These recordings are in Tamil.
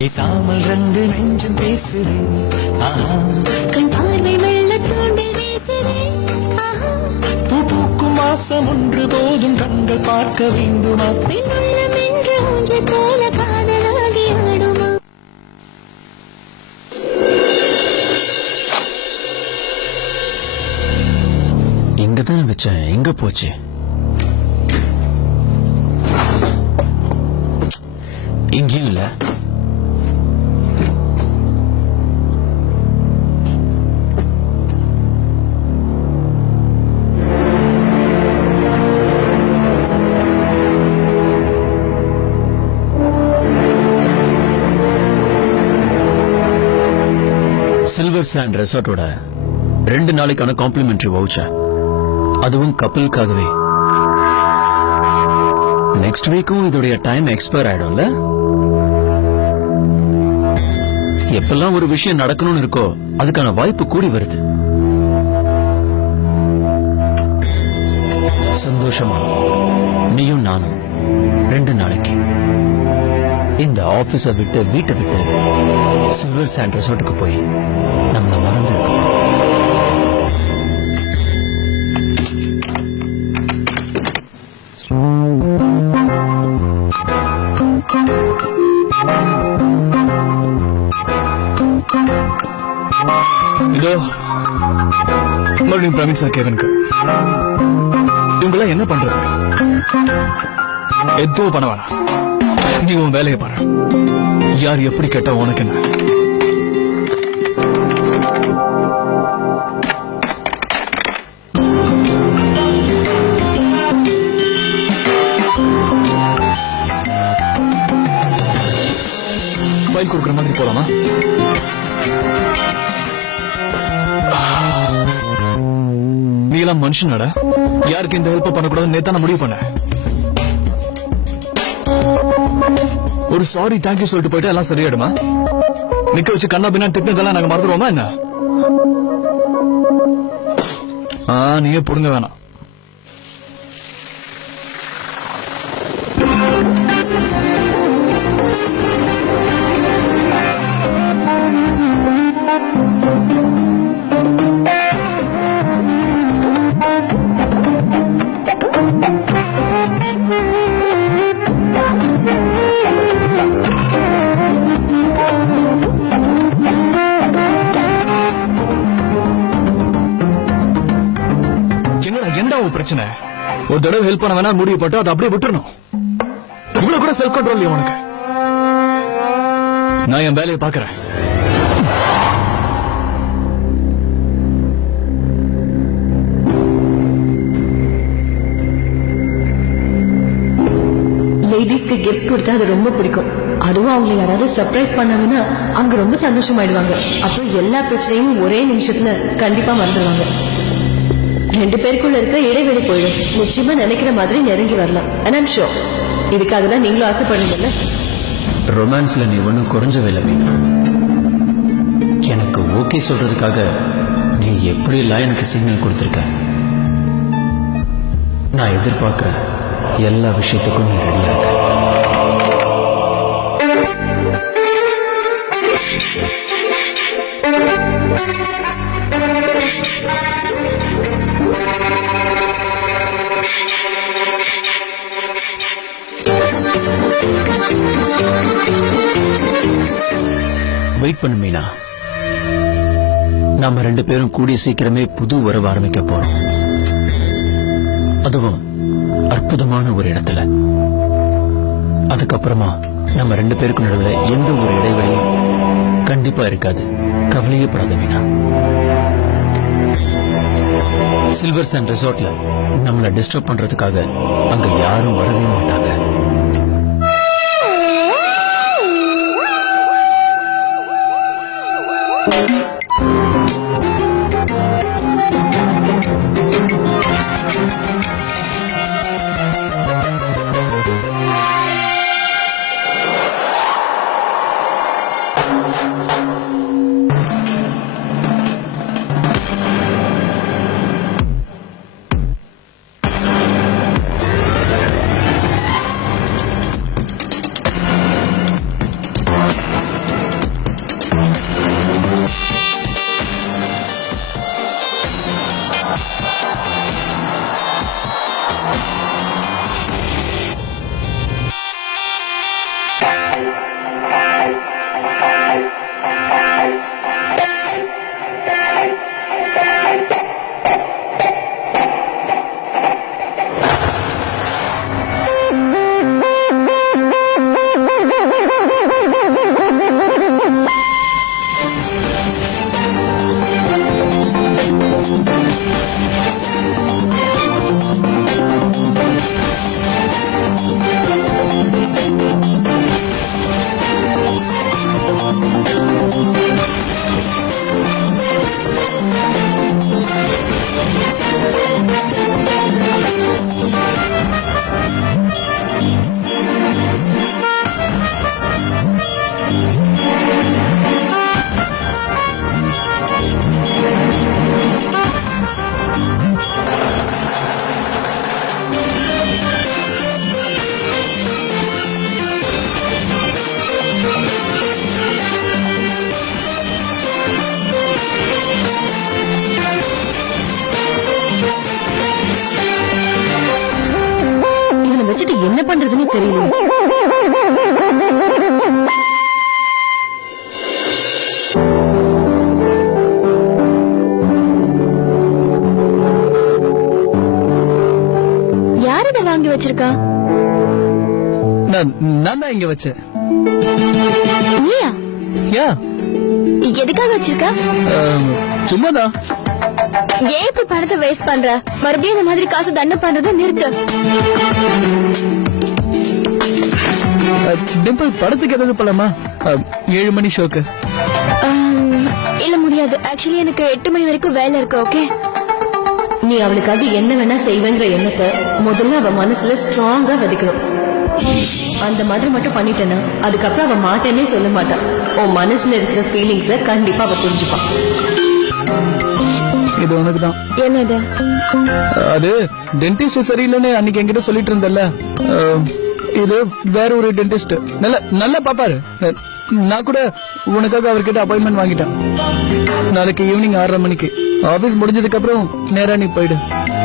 பேசாமல் ரெண்டு நெஞ்சம் பேசுறேன். கண் பார்வை மெல்ல தூண்டி வீசுறேன். பூ பூக்கும் மாசம் ஒன்று போதும் கண்கள் பார்க்க வேண்டுமா? பெண்ணுள்ளம் என்ற ஊஞ்சல் போல காதலாகி ஆடுமா? இங்கதான் வச்சேன், எங்க போச்சு? இங்கேயும் இல்ல. சில்வர் சாண்ட் ரெசார்ட்டோட 2 நாளைக்கான காம்ப்ளிமெண்டரி வவுச்சர், அதுவும் கப்பலுக்காகவே. நெக்ஸ்ட் வீக்கும் இதோடைய டைம் எக்ஸ்பயர் ஆயிடும்ல. எப்பெல்லாம் ஒரு விஷயம் நடக்கணும்னு இருக்கோ அதுக்கான வாய்ப்பு கூடி வருது. சந்தோஷமா நீயும் நானும் 2 நாளைக்கு இந்த ஆபீஸ விட்டு வீட்டை விட்டு சில்வர் சாண்ட் ரெசார்ட்டுக்கு போய் நம்மள மறந்து இருக்கோம். இதோ மறுபடியும் பிரமிசா கேவனுக்கு இவங்கெல்லாம் என்ன பண்றது? எதுவும் பண்ண வேணாம், நீ உன் வேலையை பாரு. யார் எப்படி கேட்டா உனக்கு என்ன? ஃபைல் கொடுக்குற மாதிரி போலாமா? நீ எல்லாம் மனுஷனடா, யாருக்கு இந்த ஹெல்ப் பண்ணக்கூடாது நேத்தா நான் முடிவு பண்ண. ஒரு சாரி தேங்க்யூ சொல்லிட்டு போயிட்டு எல்லாம் சரியாயிடுமா? நிக்க வச்சு கண்ணா பின்னா திட்டதெல்லாம் நாங்க மறந்துடுவோமா என்ன? நீயே புடுங்க வேணாம். பிரச்சனை ஒரு தடவை ஹெல்ப் பண்ண வேணா முடிவு போட்டு அதை அப்படியே விட்டுறணும். இவ்வளவு கூட செல்ஃப் கண்ட்ரோல் இல்லையா உனக்கு? நான் என் வேலையை பாக்குறேன். லேடிஸ்க்கு கிஃப்ட்ஸ் கொடுத்தா அது ரொம்ப பிடிக்கும். அதுவும் அவங்களை யாராவது சர்ப்ரைஸ் பண்ணாங்கன்னா அவங்க ரொம்ப சந்தோஷமாயிடுவாங்க. அப்புறம் எல்லா பிரச்சனையும் ஒரே நிமிஷத்துல கண்டிப்பா வந்துருவாங்க. 2 பேருக்குள்ள இருக்க இடைவெளி போயிடும். நிச்சயமா நினைக்கிற மாதிரி நெருங்கி வரலாம். And I'm sure இதுக்காக தான் நீங்களும் ஆசைப்படுறீங்கல்ல. ரொமான்ஸ்ல நீ ஒன்னும் குறைஞ்சவே இல்லை மீனா. எனக்கு ஓகே சொல்றதுக்காக நீ எப்படி எல்லாம் எனக்கு சிக்னல் கொடுத்திருக்க. நான் எதிர்பார்க்கிற எல்லா விஷயத்துக்கும் நீ ரெடியா இருக்க. வெயிட் பண்ணு மீனா. நாம 2 பேரும் கூடிய சீக்கிரமே புது உறவு ஆரம்பிக்க போறோம். அதுவும் அற்புதமான ஒரு இடத்துல. அதுக்கப்புறமா நம்ம 2 பேருக்கு நடுவுல எந்த ஒரு இடைவெளியும் கண்டிப்பா இருக்காது. கவலையே படாத மீனா. சில்வர் சாண்ட் ரெசார்ட்ல நம்மளை டிஸ்டர்ப் பண்றதுக்காக அங்க யாரும் வரவே மாட்டாங்க. பண்றதுன்னு தெரியல. யார் இதை வாங்கி வச்சிருக்கா? நான் தான் இங்க வச்சேன். நீயா? யா எதுக்காக வச்சிருக்கா? சும்மாதான். ஏன் இப்படி பணத்தை வேஸ்ட் பண்ற? மறுபடியும் இந்த மாதிரி காசு தண்டனை பண்றத நிறுத்து. டிம்பிள் படத்துக்கு எதாவது போலாமா? 7 மணி ஷோக்கு. இல்ல முடியாது. ஆக்சுவலி எனக்கு 8 மணி வரைக்கும் வேலை இருக்கு. ஓகே, நீ அவளுக்காக என்ன வேணா செய்வேங்கிற எண்ணத்தை முதல்ல அவ மனசுல ஸ்ட்ராங்கா விதைக்கணும். அந்த மாதிரி மட்டும் பண்ணிட்டேன்னா அதுக்கப்புறம் அவ மாட்டேன்னே சொல்ல மாட்டான். உன் மனசுல இருக்கிற ஃபீலிங்ஸ கண்டிப்பா அவ புரிஞ்சுப்பான். இது உனக்கு தான். என்னது? அது டென்டிஸ்ட் சரியில்லைன்னு அன்னைக்கு என்கிட்ட சொல்லிட்டு இருந்தல. இது வேற ஒரு டென்டிஸ்ட். நல்லா பாப்பாரு. நான் கூட உனக்காக அவர்கிட்ட அப்பாயின்மெண்ட் வாங்கிட்டேன். நாளைக்கு ஈவினிங் 6:30 மணிக்கு. ஆபீஸ் முடிஞ்சதுக்கு அப்புறம் நேரா நீ போயிடு.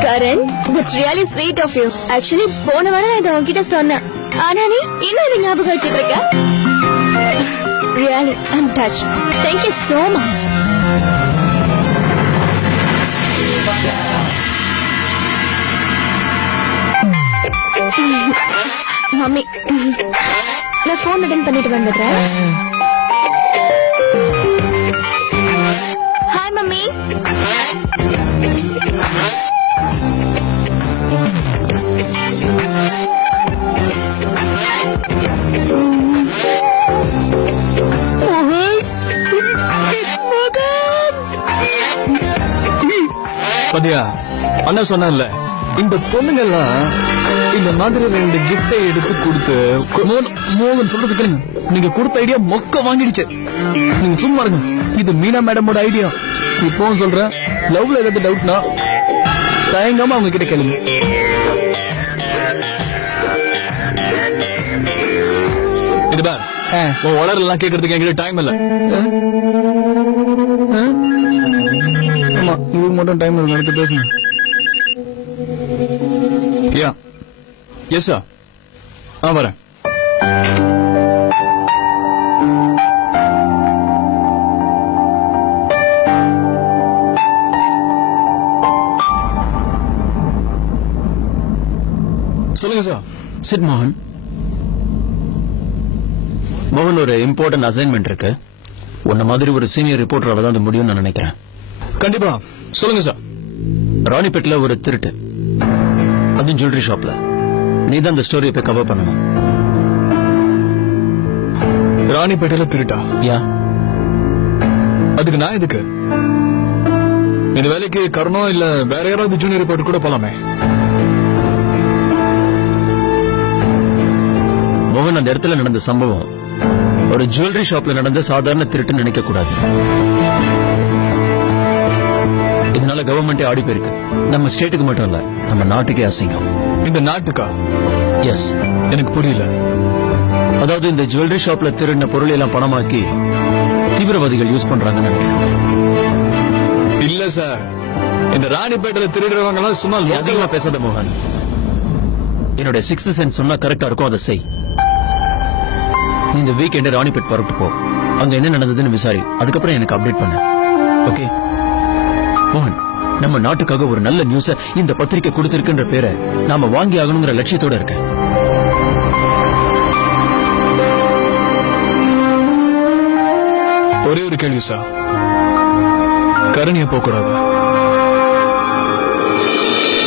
Karan, that's really sweet of you. Actually போன வாரம் நான் இதை உன்கிட்ட சொன்னேன். ஆனா நீ இன்னும் இதை ஞாபகம் வச்சுட்டு இருக்க. Really, I'm touched. Thank you so much. Mummy, நான் போன் அட்டெண்ட் பண்ணிட்டு வந்துடுறேன். Hi mummy. பாத்தியா, அண்ணா சொன்னான்ல, இந்த பொண்ணுங்க எல்லாம் இந்த மாதிரி 2 கிஃப்டை எடுத்து கொடுத்து மோகன் சொல்றது கேளுங்க. நீங்க கொடுத்த ஐடியா மொக்க வாங்கிடுச்சு. நீங்க சும்மா இருங்க. இது மீனா மேடமோட ஐடியா. இப்பவும் சொல்றேன், லவ்ல ஏதாவது டவுட்னா தயங்காம அவங்க கிட்ட கேளுங்க. இது பார், உன் வளரெல்லாம் கேட்கறதுக்கு என்கிட்ட டைம் இல்ல. ஆமா, இதுக்கு மட்டும் டைம் எடுத்து பேசுங்க. யா, எஸ் சார். வரேன். சொல்லுங்க சார். சிட் மோகன். மோகன், ஒரு இம்பார்ட்டன்ட் அசைன்மெண்ட் இருக்கு. உன்ன மாதிரி ஒரு சீனியர் ரிப்போர்ட்டரால தான் அது முடியும்னு நான் நினைக்கிறேன். கண்டிப்பா சொல்லுங்க சார். ராணிப்பேட்ல ஒரு திருட்டு, அதுவும் ஜுவல்லரி ஷாப்ல. நீ தான் அந்த ஸ்டோரியை போய் கவர் பண்ணணும். ராணிப்பேட்டையில திருட்டா? யா. அதுக்கு நான் எதுக்கு? இந்த வேலைக்கு கருணம் இல்ல வேற யாராவது ஜூனியர் ரிப்போர்ட் கூட போலாமே. மோகன், அந்த இடத்துல நடந்த சம்பவம் ஒரு ஜுவல்லரி ஷாப்ல நடந்த சாதாரண திருட்டுன்னு நினைக்க கூடாது. இதனால கவர்மெண்டே ஆடி போயிருக்கு. நம்ம ஸ்டேட்டுக்கு மட்டும் இல்ல, நம்ம நாட்டுக்கே அசிங்கம். இந்த நாட்டுக்கா? எஸ். எனக்கு புரியல. அதாவது இந்த ஜுவல்லரி ஷாப்ல திருடின பொருள் எல்லாம் பணமாக்கி தீவிரவாதிகள் யூஸ் பண்றாங்கன்னு நினைக்கிறேன். இல்ல சார், இந்த ராணிப்பேட்டையில திருடுறவங்க எல்லாம் சும்மா அதிகமா பேசாத மோகன். என்னோட 6th சென்ஸ் சொன்னா கரெக்டா இருக்கும், அதை செய். நீ இந்த வீக்கெண்ட் ராணிப்பேட் புறப்பட்டு போ. அங்க என்ன நடந்ததுன்னு விசாரி. அதுக்கப்புறம் எனக்கு அப்டேட் பண்ணு. ஓகே மோகன், நம்ம நாட்டுக்காக ஒரு நல்ல நியூஸ இந்த பத்திரிக்கை கொடுத்திருக்குன்ற பேரை நாம வாங்கி ஆகணுங்கிற லட்சியத்தோட இருக்க. ஒரே ஒரு கேள்வி சார், கரணிய போக கூடாது.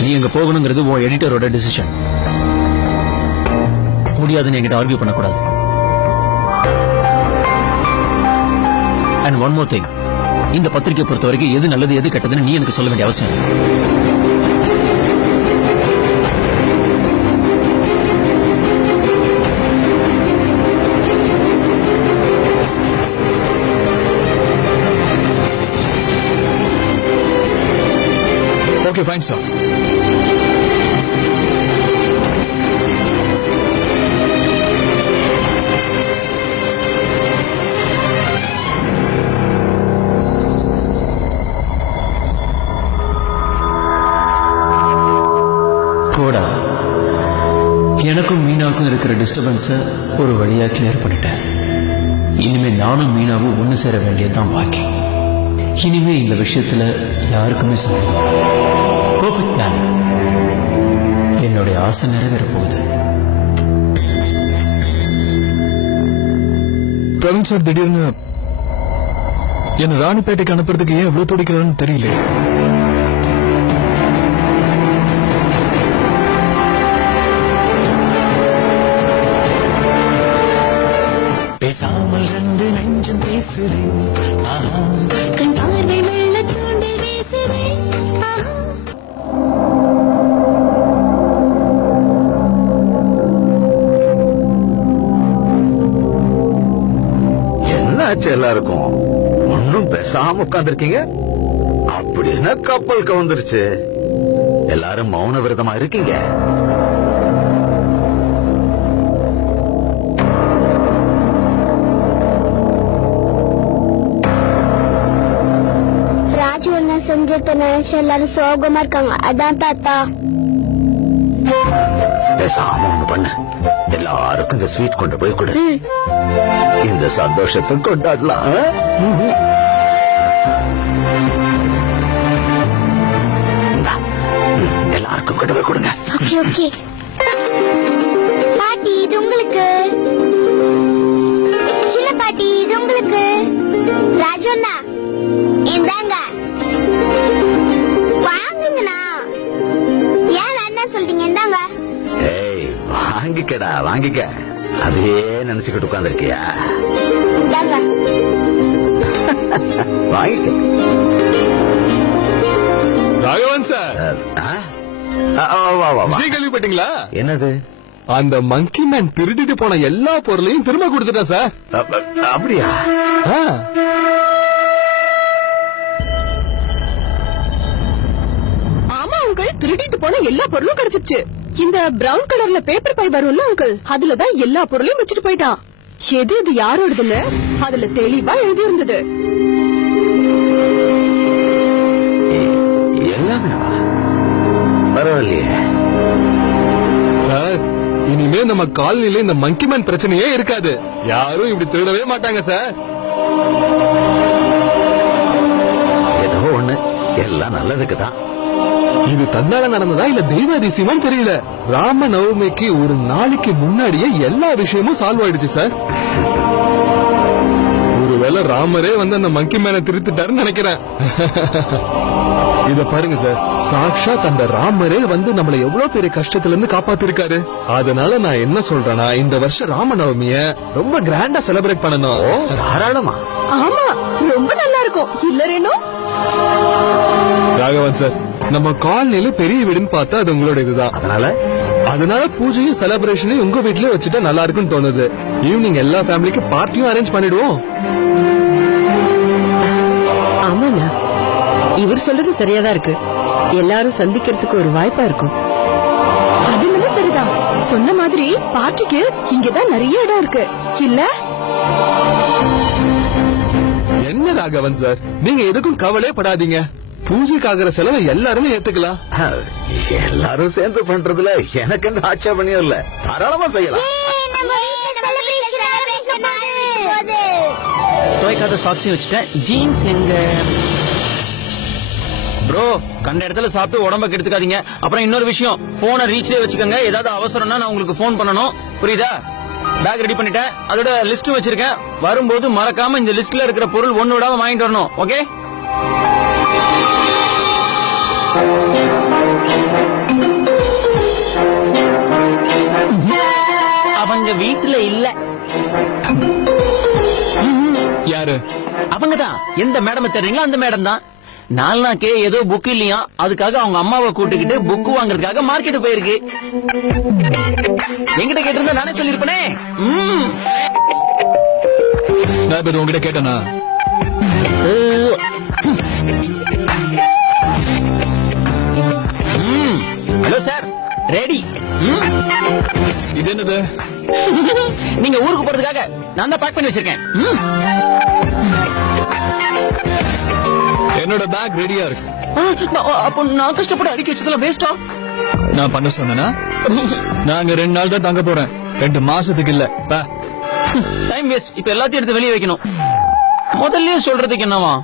நீ எங்க போகணுங்கிறது உன் எடிட்டரோட டிசிஷன். முடியாதுன்னு என்கிட்ட ஆர்கியூ பண்ணக்கூடாது. அண்ட் ஒன் மோர் திங், இந்த பத்திரிகை பொறுத்த வரைக்கும் எது நல்லது எது கெட்டதுன்னு நீ எனக்கு சொல்ல வேண்டிய அவசியம் இல்லை. Okay fine sir. எனக்கும் மீனாவுக்கும் டிஸ்டர்பன்ஸ ஒரு வழியா கிளியர் பண்ணிட்டேன். இனிமே நானும் மீனாவும் ஒண்ணு சேர வேண்டியதுதான் பாக்கி. இனிமே இந்த விஷயத்துல யாருக்குமே சந்தேகம். Perfect plan. என்னுடைய ஆசை நிறைவேற போகுது. பிரவீன் சார் திடீர்னு என்ன ராணிப்பேட்டைக்கு அனுப்புறதுக்கு ஏன் இவ்வளவு துடிக்கிறான்னு தெரியல. பேசாமல் ரெண்டு நெஞ்சம் பேசுறேன். கண் பார்வை மெல்ல தூண்டி வீசுதேன். என்னாச்சு எல்லாருக்கும்? ஒன்னும் பேசாம உட்கார்ந்துருக்கீங்க. அப்படி என்ன கப்பல் கவுந்துருச்சு? எல்லாரும் மௌன விரதமா இருக்கீங்க. ராஜு ஒன்ன செஞ்சத நினைச்சு எல்லாரும் சோகமா இருக்காங்க. அதான் தாத்தா. பேசாம ஒண்ணு பண்ணு. எல்லாருக்கும் இந்த ஸ்வீட் கொண்டு போய் கொடு. இந்த சந்தோஷத்தை கொண்டாடலாம். எல்லாருக்கும் கொண்டு போய் கொடுங்க. Okay okay. பாட்டி இது உங்களுக்கு. சின்ன பாட்டி இது உங்களுக்கு. ராஜு அண்ணா இந்தாங்க. வாங்குங்கண்ணா. ஏன் வேண்டாம் சொல்றீங்க? இந்தாங்க. ஏய் வாங்கிக்கடா வாங்கிக்க. அதையே நினைச்சுக்கிட்டு உட்கார்ந்திருக்கியா? இந்தாங்க. வாங்கிக்க. ராகவன் சார், வா, வா, வா. விஜய் கேள்விப்பட்டீங்களா? என்னது? அந்த மங்கி மேன் திருடிட்டு போன எல்லா பொருளையும் திரும்ப கொடுத்துட்டா சார். அப்படியா? ஆ. ஆமா அங்கிள், திருடிட்டு போன எல்லா பொருளும் கிடைச்சிருச்சு. இந்த பிரவுன் கலர்ல பேப்பர் பை வரும்ல அங்கிள், அதுலதான் எல்லா பொருளையும் வச்சுட்டு போயிட்டான். எது இது யாரோடதுன்னு அதுல தெளிவா எழுதி இருந்தது. எல்லாமே பரவாயில்லையே சார், இனிமே நம்ம காலனில இந்த மங்கி மேன் பிரச்சனையே இருக்காது. யாரும் இப்படி திருடவே மாட்டாங்க சார். ஏதோ ஒண்ணு, எல்லாம் நல்லதுக்கு தான். இது தன்னால நடந்ததா இல்ல தெய்வ அதிசயமா தெரியல. ராம நவமிக்கு ஒரு நாளைக்கு முன்னாடியே எல்லா விஷயமும் சால்வ் ஆயிடுச்சு சார். ஒருவேளை ராமரே வந்து அந்த மங்கி மேனை திருத்திட்டாருன்னு நினைக்கிறேன். இத பாருங்க சார், சாக்ஷாத் அந்த ராமரே வந்து நம்மள எவ்வளவு பெரிய கஷ்டத்துல இருந்து காப்பாத்திருக்காரு. அதனால நான் என்ன சொல்றேன்னா, இந்த வருஷம் ராம நவமிய ரொம்ப கிராண்டா செலிப்ரேட் பண்ணணும். தாராளமா. ஆமா, ரொம்ப நல்லா இருக்கும் இல்ல ரேணு? ராகவன் சார், நம்ம காலனில பெரிய வீடுன்னு பார்த்தா அது உங்களோட இதுதான். அதனால பூஜையும் செலிப்ரேஷனையும் உங்க வீட்லயே வச்சுட்டா நல்லா இருக்குன்னு தோணுது. ஈவினிங் எல்லா ஃபேமிலிக்கும் பார்ட்டியும் அரேஞ்ச் பண்ணிடுவோம். ஆமாண்ணா, இவர் சொல்றது சரியாதான் இருக்கு. எல்லாரும் சந்திக்கிறதுக்கு ஒரு வாய்ப்பா இருக்கும். அது என்ன சரிதான். சொன்ன மாதிரி பார்ட்டிக்கு இங்கதான் நிறைய இடம் இருக்கு இல்ல? என்ன ராகவன் சார், நீங்க எதுக்கும் கவலையே படாதீங்க. பூஜைக்காகிற செலவை எல்லாருமே ஏத்துக்கலாம். எல்லாரும் சேர்ந்து பண்றதுல எனக்கு எந்த ஆட்சேபனையும் இல்ல. தாராளமா செய்யலாம். துவைக்காத சாக்ஸி வச்சுட்டேன். ஜீன்ஸ் எங்க? ப்ரோ, கண்ட இடத்துல சாப்பிட்டு உடம்ப கெடுத்துக்காதீங்க. அப்புறம் இன்னொரு விஷயம், போனை ரீச்லயே வச்சுக்கோங்க. ஏதாவது அவசரம்னா நான் உங்களுக்கு போன் பண்ணணும். புரியுதா? பேக் ரெடி பண்ணிட்டேன், அதோட லிஸ்ட் வச்சிருக்கேன். வரும்போது மறக்காம இந்த லிஸ்ட்ல இருக்கிற பொருள் ஒண்ணு விடாம வாங்கிட்டு வரணும். ஓகே? அவங்க வீட்டுல இல்ல. யாரு? அவங்கதான். எந்த மேடம் தெரியுங்களா? அந்த மேடம் தான். நாள்னாக்கே ஏதோ புக் இல்லையா, அதுக்காக அவங்க அம்மாவை கூட்டுக்கிட்டு புக் வாங்குறதுக்காக மார்க்கெட் போயிருக்கு. என்கிட்ட கேட்டிருந்தா நானே சொல்லிருப்பேனே. நான் உங்ககிட்ட கேட்டேனா? Hello sir, ready? இது என்னது? நீங்க ஊருக்கு போறதுக்காக நான் தான் பேக் பண்ணி வச்சிருக்கேன். என்னோட பேக் ரெடியா இருக்கு. அப்போ நான் கஷ்டப்பட்டு அடிக்க வச்சதெல்லாம் வேஸ்டா? நான் பண்ண சொன்னா நாங்க 2 நாள் தான் தங்க போறேன். 2 மாசத்துக்கு இல்ல. Time waste. இப்ப எல்லாத்தையும் எடுத்து வெளியே வைக்கணும். முதல்லயே சொல்றதுக்கு என்னவா?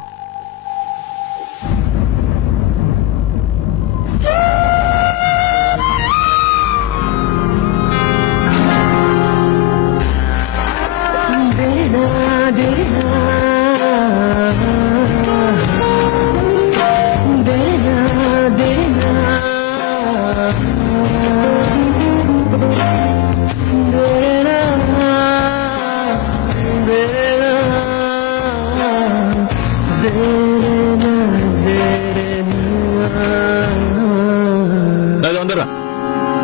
நான் இதோ வந்துடுறேன்.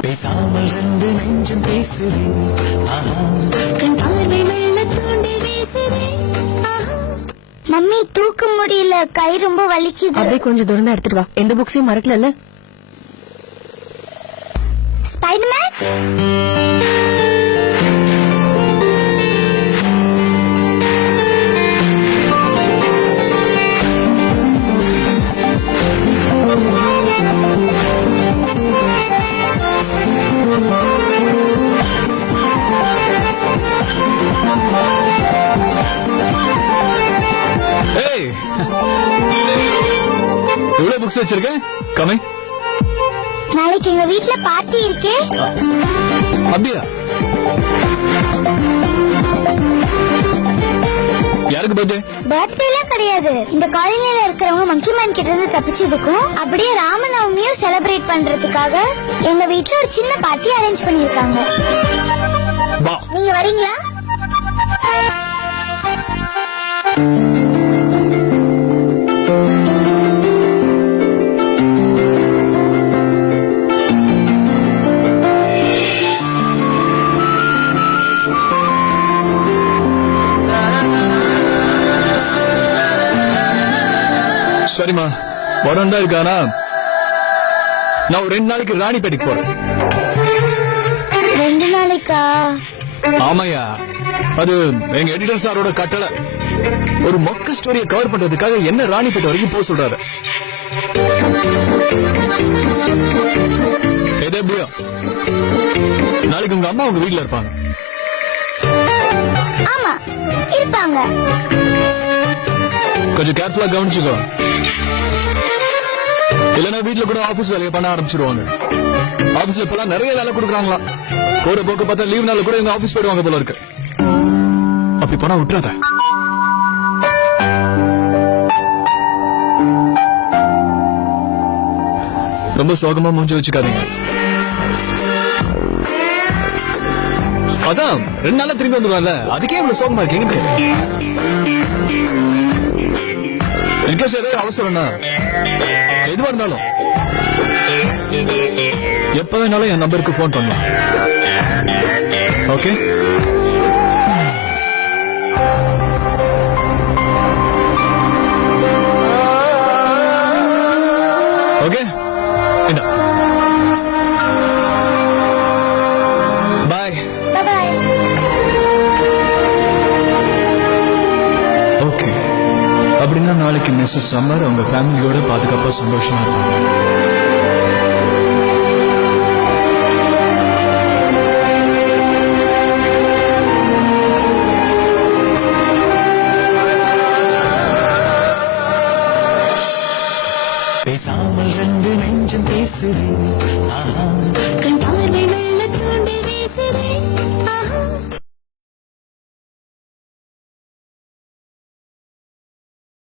பேசாமல் 2 நெஞ்சம் பேசுதே ஆஹா கண் பார்வை மெல்ல தூண்டி வீசுதே. மம்மி தூக்க முடியல, கை ரொம்ப வலிக்குது. அப்படியே கொஞ்சம் தூரம் தான் எடுத்துட்டு வா. எந்த புக்ஸையும் மறக்கல. ஸ்பைடர்மேன் ஏய், எவ்வளவு புக்ஸ் வச்சிருக்கேன்? கமை. நாளைக்கு எங்க வீட்ல பார்ட்டி இருக்கே. அப்படியா? யாருக்கு பர்த்டே? பர்த்டேலாம் கிடையாது. இந்த காலனில இருக்கிறவங்க மங்கி மேன் கிட்ட இருந்து தப்பிச்சதுக்கும் அப்படியே ராமநவமியும் செலிப்ரேட் பண்றதுக்காக எங்க வீட்ல ஒரு சின்ன பார்ட்டி அரேஞ்ச் பண்ணிருக்காங்க. வா. நீங்க வரீங்களா? சரிம்மா, படம் தான் இருக்கானா? நான் ஒரு 2 நாளைக்கு ராணிப்பேட்டைக்கு போறேன். 2 நாளைக்கா? ஆமாயா, அது எங்க எடிட்டர் சாரோட கட்டளை. ஒரு மொக்க ஸ்டோரியை கவர் பண்றதுக்காக என்ன ராணிப்பேட்டை வரைக்கும் போக சொல்றாரு. எது எப்படியோ நாளைக்கு உங்க அம்மா உங்க வீட்டுல இருப்பாங்க. ஆமா இருப்பாங்க. கொஞ்சம் கேர்ஃபுல்லா கவனிச்சுக்கோ. இல்லன்னா வீட்டுல கூட ஆபீஸ் வேலையை பண்ண ஆரம்பிச்சிருவாங்க. ஆபீஸ்ல இப்பெல்லாம் நிறைய வேலை கொடுக்குறாங்களா. போற போக்க பார்த்தா லீவ் நாள் கூட எங்க ஆபீஸ் போயிடுவாங்க போல இருக்கு. அப்படி போனா விட்டுறாத. ரொம்ப சோகமா மூஞ்சி வச்சுக்காதீங்க. அதான் 2 நாளா திரும்பி வந்துடுவாங்கல்ல, அதுக்கே இவ்வளவு சோகமா இருக்கீங்க. அவசரம்னா எதுவா இருந்தாலும் எப்ப வேணாலும் என் நம்பருக்கு போன் பண்ணலாம். ஓகே? ஓகே, என்ன பாய். Bye-bye. ஓகே, அப்படின்னா நாளைக்கு மிஸ்ஸஸ் சம்மர் உங்க ஃபேமிலியோட பாதுகாப்பா சந்தோஷமா இருப்பாங்க.